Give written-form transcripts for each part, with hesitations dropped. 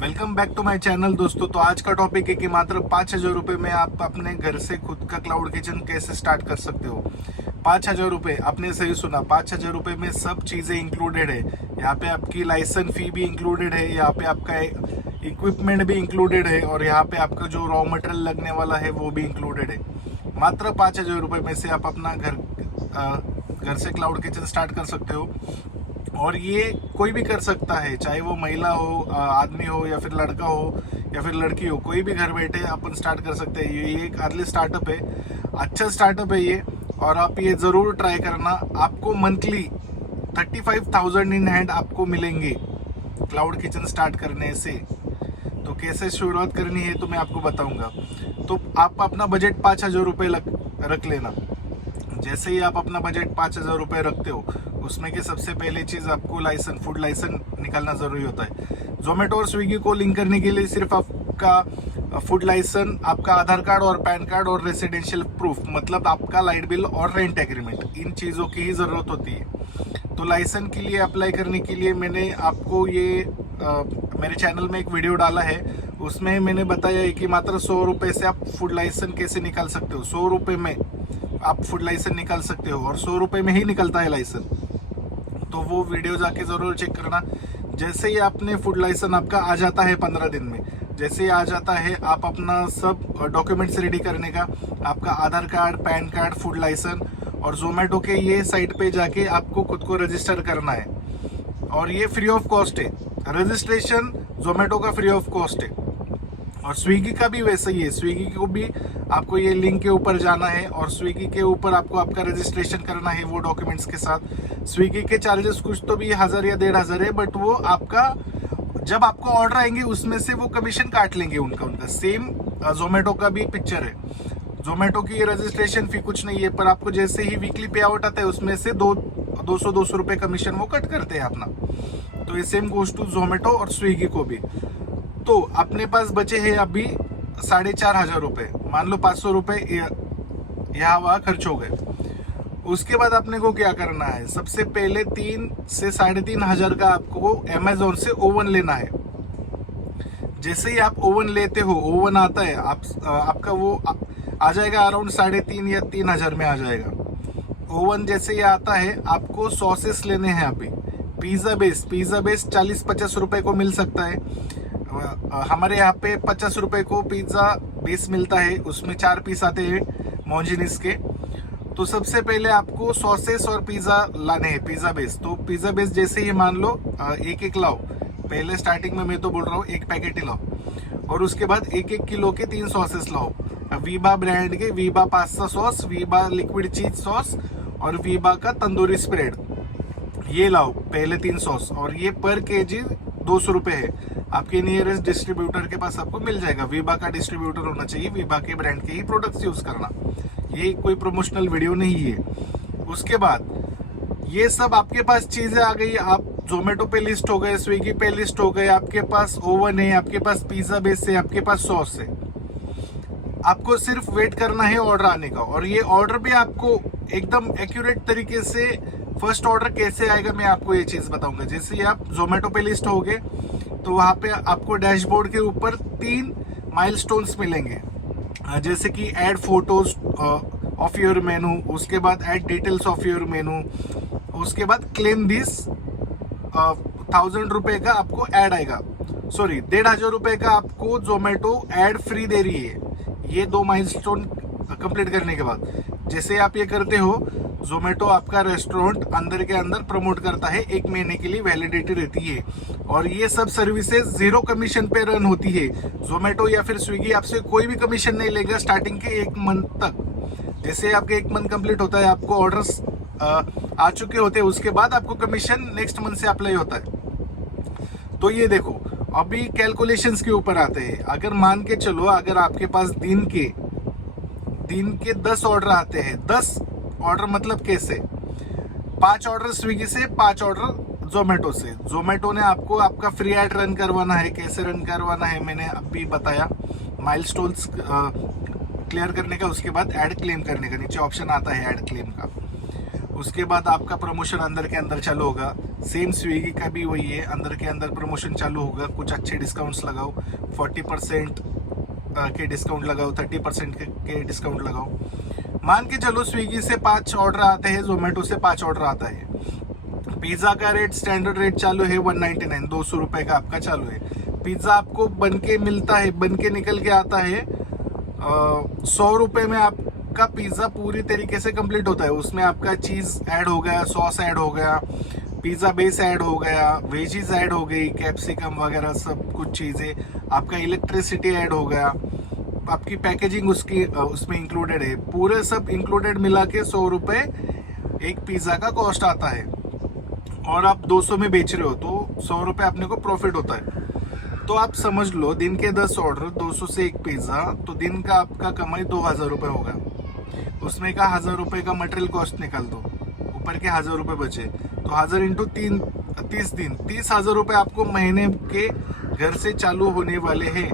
Welcome back to my channel दोस्तों। तो आज का टॉपिक है कि मात्र 5,000 रुपये में आप अपने घर से खुद का क्लाउड किचन कैसे स्टार्ट कर सकते हो। 5,000 रुपये, आपने सही सुना, 5,000 रुपये में सब चीज़ें इंक्लूडेड है। यहाँ पे आपकी लाइसेंस फी भी इंक्लूडेड है, यहाँ पे आपका इक्विपमेंट भी इंक्लूडेड है और यहाँ पे आपका जो रॉ मटेरियल लगने वाला है वो भी इंक्लूडेड है। मात्र 5,000 रुपये में से आप अपना घर से क्लाउड किचन स्टार्ट कर सकते हो। और ये कोई भी कर सकता है, चाहे वो महिला हो, आदमी हो, या फिर लड़का हो या फिर लड़की हो, कोई भी घर बैठे अपन स्टार्ट कर सकते हैं। ये एक अर्ली स्टार्टअप है, अच्छा स्टार्टअप है ये, और आप ये ज़रूर ट्राई करना। आपको मंथली 35,000 इन हैंड आपको मिलेंगे क्लाउड किचन स्टार्ट करने से। तो कैसे शुरुआत करनी है तो मैं आपको बताऊंगा। तो आप अपना बजट 5,000 रुपये रख लेना। जैसे ही आप अपना बजट 5,000 रुपये रखते हो, उसमें की सबसे पहली चीज़ आपको फूड लाइसेंस निकालना ज़रूरी होता है। जोमेटो और स्विगी को लिंक करने के लिए सिर्फ आपका फूड लाइसेंस, आपका आधार कार्ड और पैन कार्ड और रेसिडेंशियल प्रूफ, मतलब आपका लाइट बिल और रेंट एग्रीमेंट, इन चीज़ों की ही ज़रूरत होती है। तो लाइसेंस के लिए अप्लाई करने के लिए मैंने आपको मेरे चैनल में एक वीडियो डाला है, उसमें मैंने बताया है कि मात्र 100 रुपये से आप फूड लाइसेंस कैसे निकाल सकते हो। 100 रुपये में आप फूड लाइसेंस निकाल सकते हो और 100 रुपये में ही निकलता है लाइसेंस। तो वो वीडियो जाके ज़रूर चेक करना। जैसे ही आपने फूड लाइसेंस आपका आ जाता है 15 दिन में, जैसे ही आ जाता है, आप अपना सब डॉक्यूमेंट्स रेडी करने का, आपका Aadhaar card, PAN card, food licence, और जोमेटो के ये साइट पे जाके आपको खुद को रजिस्टर करना है। और ये फ्री ऑफ कॉस्ट है, रजिस्ट्रेशन जोमेटो का फ्री ऑफ कॉस्ट है। और स्विगी का भी वैसे ही है, स्विगी को भी आपको ये लिंक के ऊपर जाना है और स्विगी के ऊपर आपको आपका रजिस्ट्रेशन करना है वो डॉक्यूमेंट्स के साथ। स्विगी के चार्जेस कुछ तो भी 1,000 या 1,500 है, बट वो आपका जब आपको ऑर्डर आएंगे उसमें से वो कमीशन काट लेंगे उनका सेम जोमेटो का भी पिक्चर है। जोमेटो की रजिस्ट्रेशन फी कुछ नहीं है, पर आपको जैसे ही वीकली पे आउट आता है उसमें से 200 रुपये कमीशन वो कट करते हैं अपना। तो ये सेम गोज टू जोमेटो और स्विगी को भी। तो अपने पास बचे हैं अभी 4,500 रुपये, मान लो 500 रुपये यहाँ वहाँ खर्च हो गए। उसके बाद अपने को क्या करना है, सबसे पहले 3 से 3,500 का आपको अमेजोन से ओवन लेना है। जैसे ही आप ओवन लेते हो, ओवन आता है, आपका वो आ जाएगा अराउंड 3,500 या 3,000 में आ जाएगा। ओवन जैसे ही आता है, आपको सॉसेस लेने हैं। अभी पिज़्ज़ा बेस 40-50 रुपये को मिल सकता है। हमारे यहाँ पे 50 रुपये को पिज़्ज़ा बेस मिलता है, उसमें 4 पीस आते हैं मोंजिनिस के। तो सबसे पहले आपको सॉसेस और पिज़्ज़ा लाने हैं, पिज़्ज़ा बेस। तो पिज़्ज़ा बेस जैसे ही मान लो एक लाओ, पहले स्टार्टिंग में मैं तो बोल रहा हूँ 1 पैकेट ही लाओ। और उसके बाद 1 किलो के 3 सॉसेस लाओ, वीबा ब्रांड के, Veeba pasta sauce, Veeba liquid चीज सॉस और वीबा का तंदूरी स्प्रेड, ये लाओ पहले 3 सॉस। और ये पर केजी 200 रुपये है। आपके नियरेस्ट डिस्ट्रीब्यूटर के पास आपको मिल जाएगा। वीबा का डिस्ट्रीब्यूटर होना चाहिए, वीबा के ब्रांड के ही प्रोडक्ट्स यूज करना। ये कोई प्रमोशनल वीडियो नहीं है। उसके बाद ये सब आपके पास चीजें आ गई, आप जोमेटो पे लिस्ट हो गए, स्विगी पे लिस्ट हो गए, आपके पास ओवन है, आपके पास पिज्जा बेस है, आपके पास सॉस है। आपको सिर्फ वेट करना है ऑर्डर आने का। और ये ऑर्डर भी आपको एकदम एक्यूरेट तरीके से, फर्स्ट ऑर्डर कैसे आएगा मैं आपको ये चीज बताऊंगा। जैसे ही आप जोमेटो पे लिस्ट हो गए तो वहां पे आपको डैशबोर्ड के ऊपर 3 माइलस्टोन्स मिलेंगे, जैसे कि ऐड फोटोज ऑफ योर मेनू, उसके बाद ऐड डिटेल्स ऑफ योर मेनू, उसके बाद क्लेम दिस 1,000 रुपये का आपको ऐड आएगा, सॉरी 1,500 रुपये का आपको जोमेटो ऐड फ्री दे रही है। ये 2 माइलस्टोन कंप्लीट करने के बाद जैसे आप ये करते हो, जोमेटो आपका रेस्टोरेंट अंदर के अंदर प्रमोट करता है, 1 महीने के लिए वैलिडिटी रहती है। और ये सब सर्विसेज 0 कमीशन पे रन होती है। जोमेटो या फिर स्विगी आपसे कोई भी कमीशन नहीं लेगा स्टार्टिंग के 1 मंथ तक। जैसे आपके 1 मंथ कंप्लीट होता है, आपको ऑर्डर्स आ चुके होते हैं, उसके बाद आपको कमीशन नेक्स्ट मंथ से अप्लाई होता है। तो ये देखो, अभी कैलकुलेशंस के ऊपर आते हैं। अगर मान के चलो, अगर आपके पास दिन के 10 ऑर्डर आते हैं, 10 ऑर्डर मतलब कैसे, 5 ऑर्डर स्विगी से, 5 ऑर्डर जोमेटो से। जोमेटो ने आपको आपका फ्री ऐड रन करवाना है। कैसे रन करवाना है मैंने अभी बताया, माइलस्टोन्स क्लियर करने का, उसके बाद ऐड क्लेम करने का, नीचे ऑप्शन आता है ऐड क्लेम का। उसके बाद आपका प्रमोशन अंदर के अंदर चालू होगा। सेम स्विगी का भी वही है, अंदर के अंदर प्रमोशन चालू होगा। कुछ अच्छे डिस्काउंट्स लगाओ, 40% के डिस्काउंट लगाओ, 30% के डिस्काउंट लगाओ। मान के चलो स्विगी से 5 ऑर्डर आते हैं, जोमेटो से 5 ऑर्डर आता है। पिज़्ज़ा का रेट स्टैंडर्ड रेट चालू है 199, 200 रुपये का आपका चालू है। पिज़्ज़ा आपको बन के मिलता है, बन के निकल के आता है 100 रुपये में। आपका पिज़्ज़ा पूरी तरीके से कंप्लीट होता है। उसमें आपका चीज़ ऐड हो गया, सॉस ऐड हो गया, पिज़्ज़ा बेस ऐड हो गया, वेजीज ऐड हो गई, कैप्सिकम वगैरह सब कुछ चीज़ें, आपका इलेक्ट्रिसिटी ऐड हो गया, आपकी पैकेजिंग उसकी उसमें इंक्लूडेड है। पूरे सब इंक्लूडेड मिला के 100 रुपये एक पिज़्ज़ा का कॉस्ट आता है। और आप 200 में बेच रहे हो तो 100 रुपये अपने को प्रॉफिट होता है। तो आप समझ लो दिन के 10 ऑर्डर, 200 से एक पिज़्ज़ा, तो दिन का आपका कमाई 2000 रुपये होगा। उसमें का 1000 रुपये का मटेरियल कॉस्ट निकाल दो, ऊपर के 1000 रुपये बचे, तो 1000 इंटू 30 दिन, 30,000 रुपये आपको महीने के घर से चालू होने वाले हैं।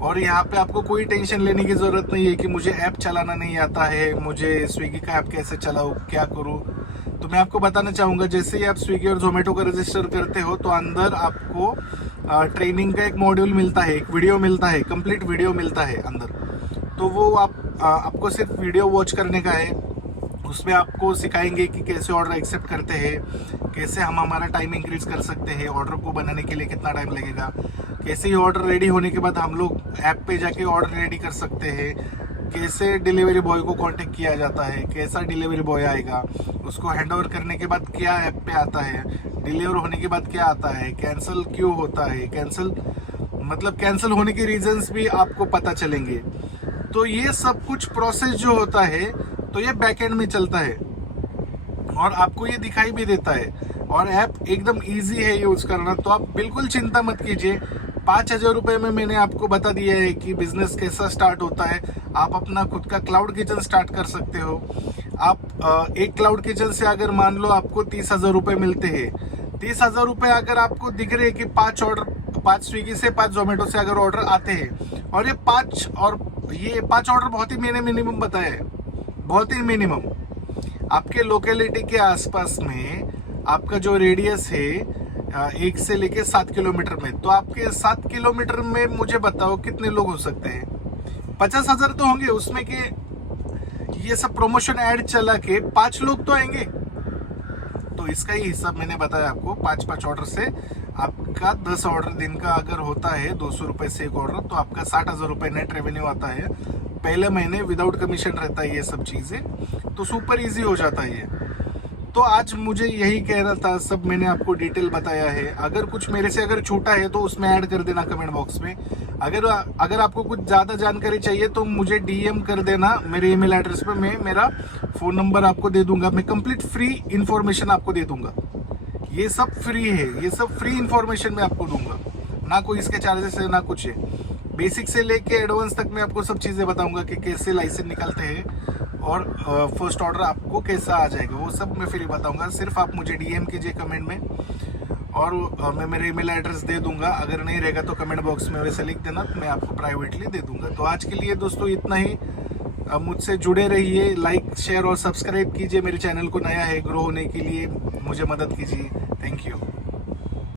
और यहाँ पे आपको कोई टेंशन लेने की ज़रूरत नहीं है कि मुझे ऐप चलाना नहीं आता है, मुझे स्विगी का ऐप कैसे चलाऊँ, क्या करूँ। तो मैं आपको बताना चाहूँगा, जैसे ही आप स्विगी और जोमेटो का रजिस्टर करते हो तो अंदर आपको ट्रेनिंग का एक मॉड्यूल मिलता है, एक वीडियो मिलता है, कंप्लीट वीडियो मिलता है अंदर। तो वो आपको सिर्फ वीडियो वॉच करने का है। उसमें आपको सिखाएंगे कि कैसे ऑर्डर एक्सेप्ट करते हैं, कैसे हम हमारा टाइम इंक्रीज कर सकते हैं, ऑर्डर को बनाने के लिए कितना टाइम लगेगा, कैसे ही ऑर्डर रेडी होने के बाद हम लोग ऐप पे जाके ऑर्डर रेडी कर सकते हैं, कैसे डिलीवरी बॉय को कांटेक्ट किया जाता है, कैसा डिलीवरी बॉय आएगा, उसको हैंड ओवर करने के बाद क्या ऐप पे आता है, डिलीवर होने के बाद क्या आता है, कैंसिल क्यों होता है, कैंसिल होने के रीजंस भी आपको पता चलेंगे। तो ये सब कुछ प्रोसेस जो होता है तो ये बैकएंड में चलता है और आपको ये दिखाई भी देता है। और ऐप एकदम इजी है यूज करना, तो आप बिल्कुल चिंता मत कीजिए। 5000 रुपये में मैंने आपको बता दिया है कि बिजनेस कैसा स्टार्ट होता है। आप अपना खुद का क्लाउड किचन स्टार्ट कर सकते हो। आप एक क्लाउड किचन से अगर मान लो आपको 30,000 रुपये मिलते हैं, 30,000 रुपये अगर आपको दिख रहे हैं कि 5 स्विगी से 5 जोमेटो से अगर ऑर्डर आते हैं, और ये 5 ऑर्डर बहुत ही मैंने मिनिमम बताया है, बहुत ही मिनिमम। आपके लोकेलिटी के आसपास में आपका जो रेडियस है 1 से लेके 7 किलोमीटर में, तो आपके 7 किलोमीटर में मुझे बताओ कितने लोग हो सकते हैं? 50,000 तो होंगे। उसमें के ये सब प्रमोशन ऐड चला के 5 लोग तो आएंगे। तो इसका ही हिसाब मैंने बताया आपको। 5 ऑर्डर से आपका 10 ऑर्डर दिन का अगर होता है 200 रुपये से एक ऑर्डर, तो आपका 60,000 रुपये नेट रेवेन्यू आता है। पहले महीने विदाउट कमीशन रहता है ये सब चीज़ें, तो सुपर इजी हो जाता है ये। तो आज मुझे यही कहना था, सब मैंने आपको डिटेल बताया है। अगर कुछ मेरे से अगर छूटा है तो उसमें ऐड कर देना कमेंट बॉक्स में। अगर आपको कुछ ज़्यादा जानकारी चाहिए तो मुझे डीएम कर देना मेरे ईमेल एड्रेस पे। मैं मेरा फ़ोन नंबर आपको दे दूंगा। मैं कंप्लीट फ्री इन्फॉर्मेशन आपको दे दूंगा। ये सब फ्री है, ये सब फ्री इन्फॉर्मेशन मैं आपको दूंगा, ना कोई इसके चार्जेस है ना कुछ है। बेसिक से लेके एडवांस तक मैं आपको सब चीज़ें बताऊंगा कि कैसे लाइसेंस निकलते हैं और फर्स्ट ऑर्डर आपको कैसा आ जाएगा, वो सब मैं फ्री बताऊंगा। सिर्फ आप मुझे डीएम कीजिए कमेंट में, और मैं मेरे ईमेल एड्रेस दे दूंगा। अगर नहीं रहेगा तो कमेंट बॉक्स में वैसे लिख देना, मैं आपको प्राइवेटली दे दूंगा। तो आज के लिए दोस्तों इतना ही। मुझसे जुड़े रहिए, लाइक शेयर और सब्सक्राइब कीजिए। मेरे चैनल को नया है, ग्रो होने के लिए मुझे मदद कीजिए। Thank you.